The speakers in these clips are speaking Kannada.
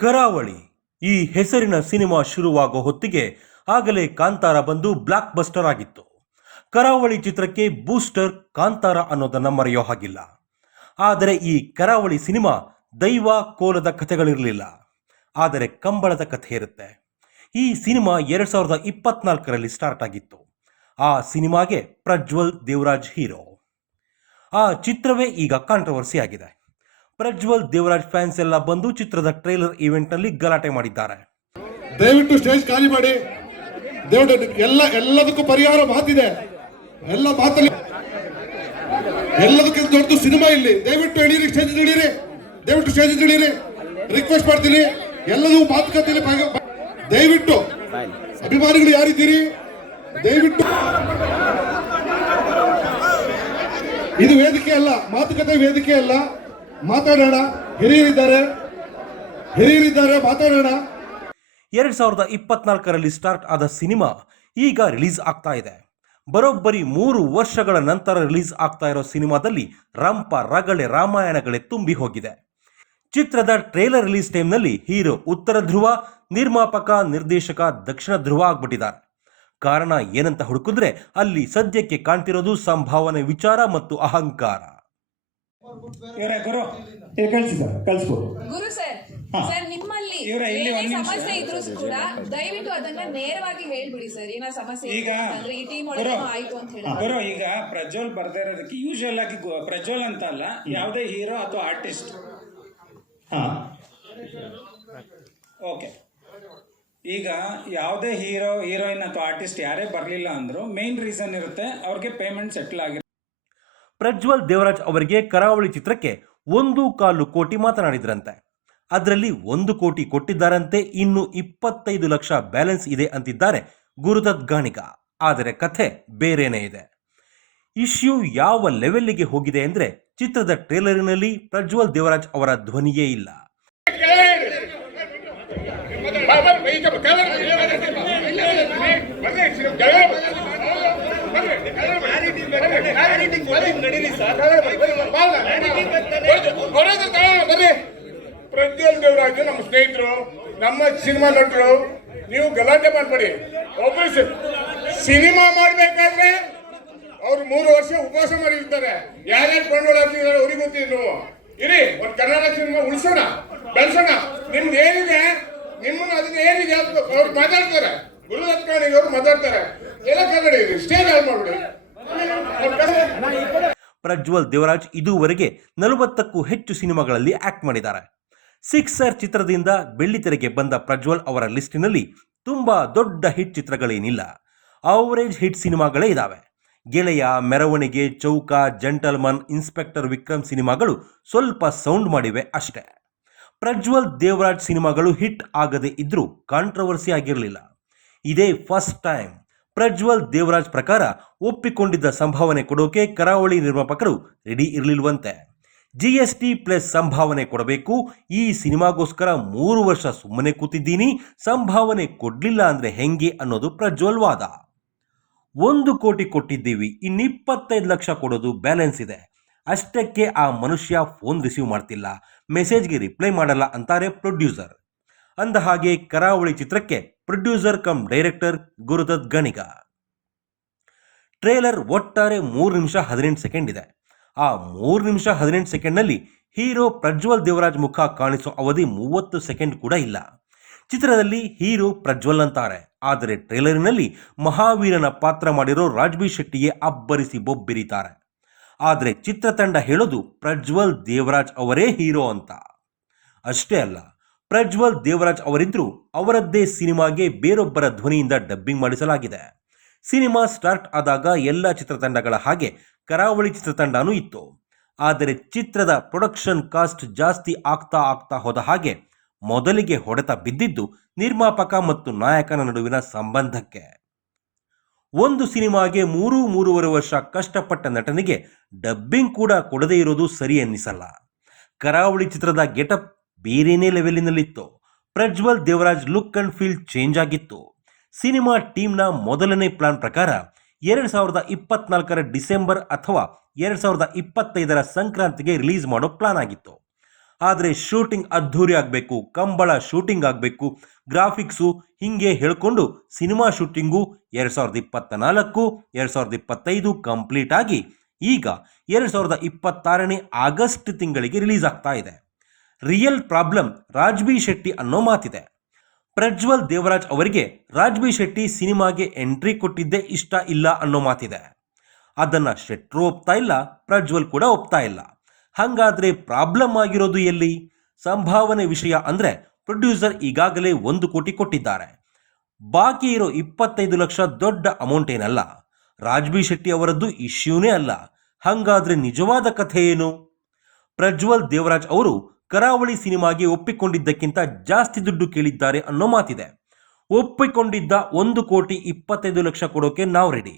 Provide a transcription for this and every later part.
ಕರಾವಳಿ ಈ ಹೆಸರಿನ ಸಿನಿಮಾ ಶುರುವಾಗೋ ಹೊತ್ತಿಗೆ ಆಗಲೇ ಕಾಂತಾರ ಬಂದು ಬ್ಲಾಕ್ ಬಸ್ಟರ್ ಆಗಿತ್ತು. ಕರಾವಳಿ ಚಿತ್ರಕ್ಕೆ ಬೂಸ್ಟರ್ ಕಾಂತಾರ ಅನ್ನೋದನ್ನ ಮರೆಯೋ ಹಾಗಿಲ್ಲ. ಆದರೆ ಈ ಕರಾವಳಿ ಸಿನಿಮಾ ದೈವ ಕೋಲದ ಕಥೆಗಳಿರಲಿಲ್ಲ, ಆದರೆ ಕಂಬಳದ ಕಥೆ ಇರುತ್ತೆ. ಈ ಸಿನಿಮಾ 2024ರಲ್ಲಿ ಸ್ಟಾರ್ಟ್ ಆಗಿತ್ತು. ಆ ಸಿನಿಮಾಗೆ ಪ್ರಜ್ವಲ್ ದೇವರಾಜ್ ಹೀರೋ. ಆ ಚಿತ್ರವೇ ಈಗ ಕಾಂಟ್ರವರ್ಸಿ ಆಗಿದೆ. ಪ್ರಜ್ವಲ್ ದೇವರಾಜ್ ಫ್ಯಾನ್ಸ್ ಎಲ್ಲ ಬಂದು ಚಿತ್ರದ ಟ್ರೈಲರ್ ಈವೆಂಟ್ ನಲ್ಲಿ ಗಲಾಟೆ ಮಾಡಿದ್ದಾರೆ. ದಯವಿಟ್ಟು ಸ್ಟೇಜ್ ಖಾಲಿ ಮಾಡಿ. ಎಲ್ಲದಕ್ಕೂ ಪರಿಹಾರ ಮಾತಿದೆ. ಎಲ್ಲ ಮಾತಲ್ಲಿ ಎಲ್ಲದಕ್ಕಿಂತ ದೊಡ್ಡ ಸಿನಿಮಾ ಇಲ್ಲಿ. ದಯವಿಟ್ಟು ಇಳೀರಿ, ಸ್ಟೇಜ್ ಇಳೀರಿ, ದಯವಿಟ್ಟು ಸ್ಟೇಜ್ ಇಳೀರಿ, ರಿಕ್ವೆಸ್ಟ್ ಮಾಡ್ತೀನಿ. ಎಲ್ಲದೂ ಮಾತುಕತೆ. ದಯವಿಟ್ಟು ಅಭಿಮಾನಿಗಳು ಯಾರಿದ್ದೀರಿ, ದಯವಿಟ್ಟು ಇದು ವೇದಿಕೆ ಅಲ್ಲ, ಮಾತುಕತೆ ವೇದಿಕೆ ಅಲ್ಲ. ಮಾತಾಡೋಣ, ಹಿರಿಯರಿದ್ದಾರೆ, ಮಾತಾಡೋಣ. 2024ರಲ್ಲಿ ಸ್ಟಾರ್ಟ್ ಆದ ಸಿನಿಮಾ ಈಗ ರಿಲೀಸ್ ಆಗ್ತಾ ಇದೆ. ಬರೋಬ್ಬರಿ 3 ವರ್ಷಗಳ ನಂತರ ರಿಲೀಸ್ ಆಗ್ತಾ ಇರೋ ಸಿನಿಮಾದಲ್ಲಿ ರಂಪ ರಗಳೆ ರಾಮಾಯಣಗಳೇ ತುಂಬಿ ಹೋಗಿದೆ. ಚಿತ್ರದ ಟ್ರೇಲರ್ ರಿಲೀಸ್ ಟೈಮ್ನಲ್ಲಿ ಹೀರೋ ಉತ್ತರ ಧ್ರುವ, ನಿರ್ಮಾಪಕ ನಿರ್ದೇಶಕ ದಕ್ಷಿಣ ಧ್ರುವ ಆಗ್ಬಿಟ್ಟಿದ್ದಾರೆ. ಕಾರಣ ಏನಂತ ಹುಡುಕಿದ್ರೆ ಅಲ್ಲಿ ಸದ್ಯಕ್ಕೆ ಕಾಣ್ತಿರೋದು ಸಂಭಾವನೆ ವಿಚಾರ ಮತ್ತು ಅಹಂಕಾರ. ಗುರು ಸರ್, ನಿಮ್ಮಲ್ಲಿ ಸಮಸ್ಯೆ ಇದ್ರೂ ಕೂಡ ದಯವಿಟ್ಟು ಅದನ್ನ ನೇರವಾಗಿ ಹೇಳ್ಬಿಡಿ ಸರ್. ಏನೋ ಸಮಸ್ಯೆ ಅಂದ್ರೆ ಈ ಟೀಮ್ ಒಳಗೆ ಆಯ್ತು ಅಂತ ಹೇಳಿ. ಗುರು, ಈಗ ಪ್ರಜ್ವಲ್ ಬರ್ದೇ ಇರೋದಕ್ಕೆ ಯೂಶುವಲ್ ಆಗಿ ಪ್ರಜ್ವಲ್ ಅಂತ ಅಲ್ಲ, ಯಾವುದೇ ಹೀರೋ ಅಥವಾ ಆರ್ಟಿಸ್ಟ್, ಓಕೆ, ಈಗ ಯಾವುದೇ ಹೀರೋಯಿನ್ ಅಥವಾ ಆರ್ಟಿಸ್ಟ್ ಯಾರೇ ಬರಲಿಲ್ಲ ಅಂದ್ರೂ ಮೇನ್ ರೀಸನ್ ಇರುತ್ತೆ, ಅವ್ರಿಗೆ ಪೇಮೆಂಟ್ ಸೆಟ್ಲ್ ಆಗಿರುತ್ತೆ. ಪ್ರಜ್ವಲ್ ದೇವರಾಜ್ ಅವರಿಗೆ ಕರಾವಳಿ ಚಿತ್ರಕ್ಕೆ 1.25 ಕೋಟಿ ಮಾತನಾಡಿದ್ರಂತೆ. ಅದರಲ್ಲಿ 1 ಕೋಟಿ ಕೊಟ್ಟಿದ್ದಾರಂತೆ, ಇನ್ನು 25 ಲಕ್ಷ ಬ್ಯಾಲೆನ್ಸ್ ಇದೆ ಅಂತಿದ್ದಾರೆ ಗುರುದತ್ ಗಾಣಿಗ. ಆದರೆ ಕಥೆ ಬೇರೆನೇ ಇದೆ. ಇಶ್ಯೂ ಯಾವ ಲೆವೆಲ್ಗೆ ಹೋಗಿದೆ ಅಂದ್ರೆ ಚಿತ್ರದ ಟ್ರೇಲರಿನಲ್ಲಿ ಪ್ರಜ್ವಲ್ ದೇವರಾಜ್ ಅವರ ಧ್ವನಿಯೇ ಇಲ್ಲ. ಪ್ರಜ್ವಲ್ ದೇವರಾಜ್ ನಮ್ಮ ಸ್ನೇಹಿತರು, ನಮ್ಮ ಸಿನಿಮಾ ನಟರು. ನೀವು ಗಲಾಟೆ ಮಾಡ್ಬೇಡಿ. ಒಬ್ಬರು ಸಿನಿಮಾ ಮಾಡ್ಬೇಕಾದ್ರೆ ಅವ್ರು 3 ವರ್ಷ ಉಪವಾಸ ಮಾಡಿರ್ತಾರೆ. ಯಾರ್ಯಾರು ಬಂಡವಾಳ ಹಾಕಿದ್ದಾರೆ ಅವ್ರಿಗೆ ಗೊತ್ತಿದೆ. ನೀವು ಇರಿ, ಒಂದು ಕನ್ನಡ ಸಿನಿಮಾ ಉಳಿಸೋಣ, ಬೆಳೆಸೋಣ. ನಿಮ್ದು ಏನಿದೆ, ನಿಮ್ಮನ್ನು ಅದನ್ನ ಏನಿದೆ ಅವ್ರು ಮಾತಾಡ್ತಾರೆ. ಗುರುದತ್ ಗಾಣಿಗ ಅವರು ಮಾತಾಡ್ತಾರೆ. ಎಲ್ಲ ಕನ್ನಡ ಇರಿ, ಸ್ಟೇಜ್ ಆನ್ ಮಾಡ್ಬಿಡಿ. ಪ್ರಜ್ವಲ್ ದೇವರಾಜ್ ಇದುವರೆಗೆ 40ಕ್ಕೂ ಹೆಚ್ಚು ಸಿನಿಮಾಗಳಲ್ಲಿ ಆಕ್ಟ್ ಮಾಡಿದ್ದಾರೆ. ಸಿಕ್ಸರ್ ಚಿತ್ರದಿಂದ ಬೆಳ್ಳಿತೆರೆಗೆ ಬಂದ ಪ್ರಜ್ವಲ್ ಅವರ ಲಿಸ್ಟಿನಲ್ಲಿ ತುಂಬಾ ದೊಡ್ಡ ಹಿಟ್ ಚಿತ್ರಗಳೇನಿಲ್ಲ, ಅವರೇಜ್ ಹಿಟ್ ಸಿನಿಮಾಗಳೇ ಇದ್ದಾವೆ. ಗೆಳೆಯ, ಮೆರವಣಿಗೆ, ಚೌಕ, ಜೆಂಟಲ್ಮನ್, ಇನ್ಸ್ಪೆಕ್ಟರ್ ವಿಕ್ರಮ್ ಸಿನಿಮಾಗಳು ಸ್ವಲ್ಪ ಸೌಂಡ್ ಮಾಡಿವೆ ಅಷ್ಟೇ. ಪ್ರಜ್ವಲ್ ದೇವರಾಜ್ ಸಿನಿಮಾಗಳು ಹಿಟ್ ಆಗದೆ ಇದ್ರೂ ಕಾಂಟ್ರವರ್ಸಿ ಆಗಿರಲಿಲ್ಲ. ಇದೇ ಫಸ್ಟ್ ಟೈಮ್. ಪ್ರಜ್ವಲ್ ದೇವರಾಜ್ ಪ್ರಕಾರ ಒಪ್ಪಿಕೊಂಡಿದ್ದ ಸಂಭಾವನೆ ಕೊಡೋಕೆ ಕರಾವಳಿ ನಿರ್ಮಾಪಕರು ರೆಡಿ ಇರಲಿಲ್ವಂತೆ. GST ಪ್ಲಸ್ ಸಂಭಾವನೆ ಕೊಡಬೇಕು. ಈ ಸಿನಿಮಾಗೋಸ್ಕರ 3 ವರ್ಷ ಸುಮ್ಮನೆ ಕೂತಿದ್ದೀನಿ, ಸಂಭಾವನೆ ಕೊಡ್ಲಿಲ್ಲ ಅಂದ್ರೆ ಹೆಂಗೆ ಅನ್ನೋದು ಪ್ರಜ್ವಲ್ ವಾದ. 1 ಕೋಟಿ ಕೊಟ್ಟಿದ್ದೀವಿ, ಇನ್ನು 25 ಲಕ್ಷ ಕೊಡೋದು ಬ್ಯಾಲೆನ್ಸ್ ಇದೆ. ಅಷ್ಟಕ್ಕೆ ಆ ಮನುಷ್ಯ ಫೋನ್ ರಿಸೀವ್ ಮಾಡ್ತಿಲ್ಲ, ಮೆಸೇಜ್ಗೆ ರಿಪ್ಲೈ ಮಾಡಲ್ಲ ಅಂತಾರೆ ಪ್ರೊಡ್ಯೂಸರ್. ಅಂದ ಹಾಗೆ ಕರಾವಳಿ ಚಿತ್ರಕ್ಕೆ producer come director Gurudatt Ganiga. Trailer ಒಟ್ಟಾರೆ 3 ನಿಮಿಷ 18 ಸೆಕೆಂಡ್ ಇದೆ. ಆ 3 ನಿಮಿಷ 18 ಸೆಕೆಂಡ್ನಲ್ಲಿ ಹೀರೋ ಪ್ರಜ್ವಲ್ ದೇವರಾಜ್ ಮುಖ ಕಾಣಿಸೋ ಅವಧಿ 30 ಸೆಕೆಂಡ್ ಕೂಡ ಇಲ್ಲ. ಚಿತ್ರದಲ್ಲಿ ಹೀರೋ ಪ್ರಜ್ವಲ್ ಅಂತಾರೆ, ಆದರೆ ಟ್ರೇಲರಿನಲ್ಲಿ ಮಹಾವೀರನ ಪಾತ್ರ ಮಾಡಿರೋ ರಾಜ್ಬಿ ಶೆಟ್ಟಿಯೇ ಅಬ್ಬರಿಸಿ ಬೊಬ್ಬಿರಿತಾರೆ. ಆದರೆ ಚಿತ್ರತಂಡ ಹೇಳೋದು ಪ್ರಜ್ವಲ್ ದೇವರಾಜ್ ಅವರೇ ಹೀರೋ ಅಂತ. ಅಷ್ಟೇ ಅಲ್ಲ, ಪ್ರಜ್ವಲ್ ದೇವರಾಜ್ ಅವರಿದ್ರು ಅವರದ್ದೇ ಸಿನಿಮಾಗೆ ಬೇರೊಬ್ಬರ ಧ್ವನಿಯಿಂದ ಡಬ್ಬಿಂಗ್ ಮಾಡಿಸಲಾಗಿದೆ. ಸಿನಿಮಾ ಸ್ಟಾರ್ಟ್ ಆದಾಗ ಎಲ್ಲ ಚಿತ್ರತಂಡಗಳ ಹಾಗೆ ಕರಾವಳಿ ಚಿತ್ರತಂಡನೂ ಇತ್ತು. ಆದರೆ ಚಿತ್ರದ ಪ್ರೊಡಕ್ಷನ್ ಕಾಸ್ಟ್ ಜಾಸ್ತಿ ಆಗ್ತಾ ಹೋದ ಹಾಗೆ ಮೊದಲಿಗೆ ಹೊಡೆತ ಬಿದ್ದಿದ್ದು ನಿರ್ಮಾಪಕ ಮತ್ತು ನಾಯಕನ ನಡುವಿನ ಸಂಬಂಧಕ್ಕೆ. ಒಂದು ಸಿನಿಮಾಗೆ 3-3.5 ವರ್ಷ ಕಷ್ಟಪಟ್ಟ ನಟನಿಗೆ ಡಬ್ಬಿಂಗ್ ಕೂಡ ಕೊಡದೇ ಇರೋದು ಸರಿ ಅನ್ನಿಸಲ್ಲ. ಕರಾವಳಿ ಚಿತ್ರದ ಗೆಟಪ್ ಬೇರೆನೇ ಲೆವೆಲಿನಲ್ಲಿತ್ತು. Prajwal Devaraj look and feel change ಆಗಿತ್ತು. ಸಿನಿಮಾ ಟೀಮ್ನ ಮೊದಲನೇ ಪ್ಲಾನ್ ಪ್ರಕಾರ 2024ರ ಡಿಸೆಂಬರ್ ಅಥವಾ 2025ರ ಸಂಕ್ರಾಂತಿಗೆ ರಿಲೀಸ್ ಮಾಡೋ ಪ್ಲಾನ್ ಆಗಿತ್ತು. ಆದರೆ ಶೂಟಿಂಗ್ ಅದ್ಧೂರಿ ಆಗಬೇಕು, ಕಂಬಳ ಶೂಟಿಂಗ್ ಆಗಬೇಕು, ಗ್ರಾಫಿಕ್ಸು ಹೀಗೆ ಹೇಳ್ಕೊಂಡು ಸಿನಿಮಾ ಶೂಟಿಂಗು 2024 2025 ಕಂಪ್ಲೀಟ್ ಆಗಿ ಈಗ 2026 ಆಗಸ್ಟ್ ತಿಂಗಳಿಗೆ ರಿಲೀಸ್ ಆಗ್ತಾ ಇದೆ. ರಿಯಲ್ ಪ್ರಾಬ್ಲಮ್ ರಾಜ್ಬಿ ಶೆಟ್ಟಿ ಅನ್ನೋ ಮಾತಿದೆ. ಪ್ರಜ್ವಲ್ ದೇವರಾಜ್ ಅವರಿಗೆ ರಾಜ್ಬಿ ಶೆಟ್ಟಿ ಸಿನಿಮಾಗೆ ಎಂಟ್ರಿ ಕೊಟ್ಟಿದ್ದೇ ಇಷ್ಟ ಇಲ್ಲ ಅನ್ನೋ ಮಾತಿದೆ. ಅದನ್ನು ಶೆಟ್ರು ಒಪ್ತಾ ಇಲ್ಲ, ಪ್ರಜ್ವಲ್ ಕೂಡ ಒಪ್ತಾ ಇಲ್ಲ. ಹಾಗಾದರೆ ಪ್ರಾಬ್ಲಮ್ ಆಗಿರೋದು ಎಲ್ಲಿ? ಸಂಭಾವನೆ ವಿಷಯ ಅಂದರೆ ಪ್ರೊಡ್ಯೂಸರ್ ಈಗಾಗಲೇ 1 ಕೋಟಿ ಕೊಟ್ಟಿದ್ದಾರೆ. ಬಾಕಿ ಇರೋ 25 ಲಕ್ಷ ದೊಡ್ಡ ಅಮೌಂಟ್ ಏನಲ್ಲ. ರಾಜ್ಬಿ ಶೆಟ್ಟಿ ಅವರದ್ದು ಇಶ್ಯೂನೇ ಅಲ್ಲ. ಹಾಗಾದರೆ ನಿಜವಾದ ಕಥೆ ಏನು? ಪ್ರಜ್ವಲ್ ದೇವರಾಜ್ ಅವರು ಕರಾವಳಿ ಸಿನಿಮಾಗೆ ಒಪ್ಪಿಕೊಂಡಿದ್ದಕ್ಕಿಂತ ಜಾಸ್ತಿ ದುಡ್ಡು ಕೇಳಿದ್ದಾರೆ ಅನ್ನೋ ಮಾತಿದೆ. ಒಪ್ಪಿಕೊಂಡಿದ್ದ 1,25 ಲಕ್ಷ ಕೊಡೋಕೆ ನಾವು ರೆಡಿ,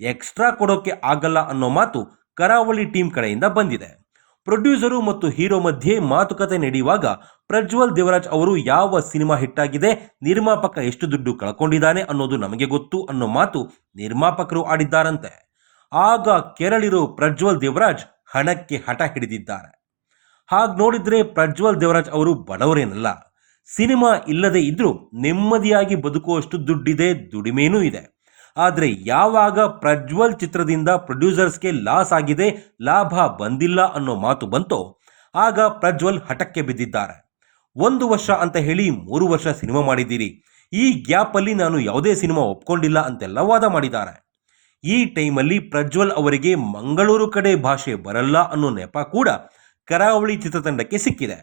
ಎಕ್ಸ್ಟ್ರಾ ಕೊಡೋಕೆ ಆಗಲ್ಲ ಅನ್ನೋ ಮಾತು ಕರಾವಳಿ ಟೀಮ್ ಕಡೆಯಿಂದ ಬಂದಿದೆ. ಪ್ರೊಡ್ಯೂಸರು ಮತ್ತು ಹೀರೋ ಮಧ್ಯೆ ಮಾತುಕತೆ ನಡೆಯುವಾಗ ಪ್ರಜ್ವಲ್ ದೇವರಾಜ್ ಅವರು ಯಾವ ಸಿನಿಮಾ ಹಿಟ್ಟಾಗಿದೆ, ನಿರ್ಮಾಪಕ ಎಷ್ಟು ದುಡ್ಡು ಕಳ್ಕೊಂಡಿದ್ದಾನೆ ಅನ್ನೋದು ನಮಗೆ ಗೊತ್ತು ಅನ್ನೋ ಮಾತು ನಿರ್ಮಾಪಕರು ಆಡಿದ್ದಾರಂತೆ. ಆಗ ಕೆರಳಿರೋ ಪ್ರಜ್ವಲ್ ದೇವರಾಜ್ ಹಣಕ್ಕೆ ಹಠ ಹಿಡಿದಿದ್ದಾರೆ. ಹಾಗೆ ನೋಡಿದ್ರೆ ಪ್ರಜ್ವಲ್ ದೇವರಾಜ್ ಅವರು ಬಡವರೇನಲ್ಲ. ಸಿನಿಮಾ ಇಲ್ಲದೆ ಇದ್ರೂ ನೆಮ್ಮದಿಯಾಗಿ ಬದುಕುವಷ್ಟು ದುಡ್ಡಿದೆ, ದುಡಿಮೆನೂ ಇದೆ. ಆದರೆ ಯಾವಾಗ ಪ್ರಜ್ವಲ್ ಚಿತ್ರದಿಂದ ಪ್ರೊಡ್ಯೂಸರ್ಸ್ಗೆ ಲಾಸ್ ಆಗಿದೆ, ಲಾಭ ಬಂದಿಲ್ಲ ಅನ್ನೋ ಮಾತು ಬಂತೋ ಆಗ ಪ್ರಜ್ವಲ್ ಹಠಕ್ಕೆ ಬಿದ್ದಿದ್ದಾರೆ. 1 ವರ್ಷ ಅಂತ ಹೇಳಿ 3 ವರ್ಷ ಸಿನಿಮಾ ಮಾಡಿದ್ದೀರಿ, ಈ ಗ್ಯಾಪಲ್ಲಿ ನಾನು ಯಾವುದೇ ಸಿನಿಮಾ ಒಪ್ಕೊಂಡಿಲ್ಲ ಅಂತೆಲ್ಲ ವಾದ ಮಾಡಿದ್ದಾರೆ. ಈ ಟೈಮಲ್ಲಿ ಪ್ರಜ್ವಲ್ ಅವರಿಗೆ ಮಂಗಳೂರು ಕಡೆ ಭಾಷೆ ಬರಲ್ಲ ಅನ್ನೋ ನೆಪ ಕೂಡ ಕರಾವಳಿ ಚಿತ್ರತಂಡಕ್ಕೆ ಸಿಕ್ಕಿದೆ.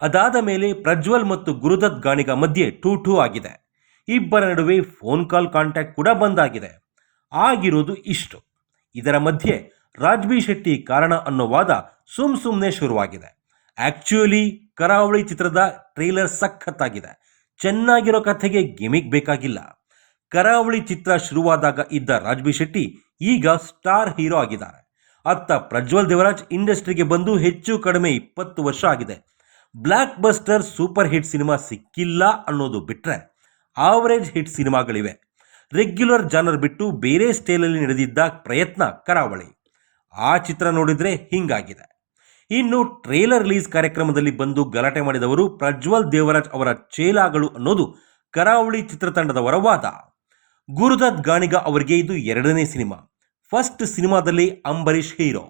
ಅದಾದ ಮೇಲೆ ಪ್ರಜ್ವಲ್ ಮತ್ತು ಗುರುದತ್ ಗಾಣಿಗ ಮಧ್ಯೆ ಟೂ ಆಗಿದೆ. ಇಬ್ಬರ ನಡುವೆ ಫೋನ್ ಕಾಲ್ ಕಾಂಟ್ಯಾಕ್ಟ್ ಕೂಡ ಬಂದಾಗಿದೆ. ಆಗಿರೋದು ಇಷ್ಟು. ಇದರ ಮಧ್ಯೆ ರಾಜ್ಬಿ ಶೆಟ್ಟಿ ಕಾರಣ ಅನ್ನೋ ವಾದ ಸುಮ್ಮನೆ ಶುರುವಾಗಿದೆ. ಆಕ್ಚುಲಿ ಕರಾವಳಿ ಚಿತ್ರದ ಟ್ರೇಲರ್ ಸಖತ್ತಾಗಿದೆ. ಚೆನ್ನಾಗಿರೋ ಕಥೆಗೆ ಗಿಮಿಕ್ ಬೇಕಾಗಿಲ್ಲ. ಕರಾವಳಿ ಚಿತ್ರ ಶುರುವಾದಾಗ ಇದ್ದ ರಾಜ್ಬಿ ಶೆಟ್ಟಿ ಈಗ ಸ್ಟಾರ್ ಹೀರೋ ಆಗಿದ್ದಾರೆ. ಅತ್ತ ಪ್ರಜ್ವಲ್ ದೇವರಾಜ್ ಇಂಡಸ್ಟ್ರಿಗೆ ಬಂದು ಹೆಚ್ಚು ಕಡಿಮೆ 20 ವರ್ಷ ಆಗಿದೆ. Black buster super hit cinema ಸಿಕ್ಕಿಲ್ಲ ಅನ್ನೋದು ಬಿಟ್ಟರೆ ಆವರೇಜ್ ಹಿಟ್ ಸಿನಿಮಾಗಳಿವೆ. ರೆಗ್ಯುಲರ್ ಜಾನರ್ ಬಿಟ್ಟು ಬೇರೆ ಸ್ಟೈಲಲ್ಲಿ ನಡೆದಿದ್ದ ಪ್ರಯತ್ನ ಕರಾವಳಿ. ಆ ಚಿತ್ರ ನೋಡಿದರೆ ಹಿಂಗಾಗಿದೆ. ಇನ್ನು ಟ್ರೇಲರ್ ರಿಲೀಸ್ ಕಾರ್ಯಕ್ರಮದಲ್ಲಿ ಬಂದು ಗಲಾಟೆ ಮಾಡಿದವರು ಪ್ರಜ್ವಲ್ ದೇವರಾಜ್ ಅವರ ಚೇಲಾಗಳು ಅನ್ನೋದು ಕರಾವಳಿ ಚಿತ್ರತಂಡದವರ ವಾದ. ಗುರುದತ್ ಗಾಣಿಗ ಅವರಿಗೆ ಇದು 2ನೇ ಸಿನಿಮಾ. ಫಸ್ಟ್ ಸಿನಿಮಾದಲ್ಲಿ ಅಂಬರೀಷ್ ಹೀರೋ.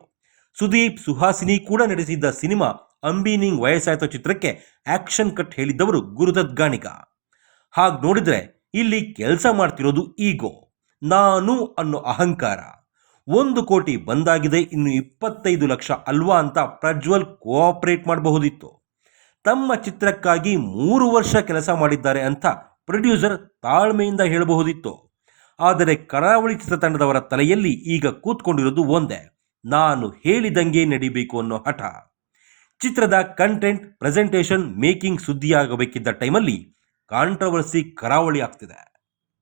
ಸುದೀಪ್ ಸುಹಾಸಿನಿ ಕೂಡ ನಡೆಸಿದ್ದ ಸಿನಿಮಾ ಅಂಬಿ ನಿಂಗ್ ವಯಸ್ಸಾಯ್ತೋ ಚಿತ್ರಕ್ಕೆ ಆಕ್ಷನ್ ಕಟ್ ಹೇಳಿದ್ದವರು ಗುರುದತ್ ಗಾಣಿಗ. ಹಾಗೆ ನೋಡಿದ್ರೆ ಇಲ್ಲಿ ಕೆಲಸ ಮಾಡ್ತಿರೋದು ಈಗೋ, ನಾನು ಅನ್ನೋ ಅಹಂಕಾರ. 1 ಕೋಟಿ ಬಂದಾಗಿದೆ, ಇನ್ನು 25 ಲಕ್ಷ ಅಲ್ವಾ ಅಂತ ಪ್ರಜ್ವಲ್ ಕೋಆಪರೇಟ್ ಮಾಡಬಹುದಿತ್ತು. ತಮ್ಮ ಚಿತ್ರಕ್ಕಾಗಿ 3 ವರ್ಷ ಕೆಲಸ ಮಾಡಿದ್ದಾರೆ ಅಂತ ಪ್ರೊಡ್ಯೂಸರ್ ತಾಳ್ಮೆಯಿಂದ ಹೇಳಬಹುದಿತ್ತು. ಆದರೆ ಕರಾವಳಿ ಚಿತ್ರತಂಡದವರ ತಲೆಯಲ್ಲಿ ಈಗ ಕೂತ್ಕೊಂಡಿರೋದು ಒಂದೇ, ನಾನು ಹೇಳಿದಂಗೆ ನಡಿಬೇಕು ಅನ್ನೋ ಹಠ. ಚಿತ್ರದ ಕಂಟೆಂಟ್, ಪ್ರೆಸೆಂಟೇಷನ್, ಮೇಕಿಂಗ್ ಸುದ್ದಿಯಾಗಬೇಕಿದ್ದ ಟೈಮಲ್ಲಿ ಕಾಂಟ್ರವರ್ಸಿ ಕರಾವಳಿ ಆಗ್ತಿದೆ.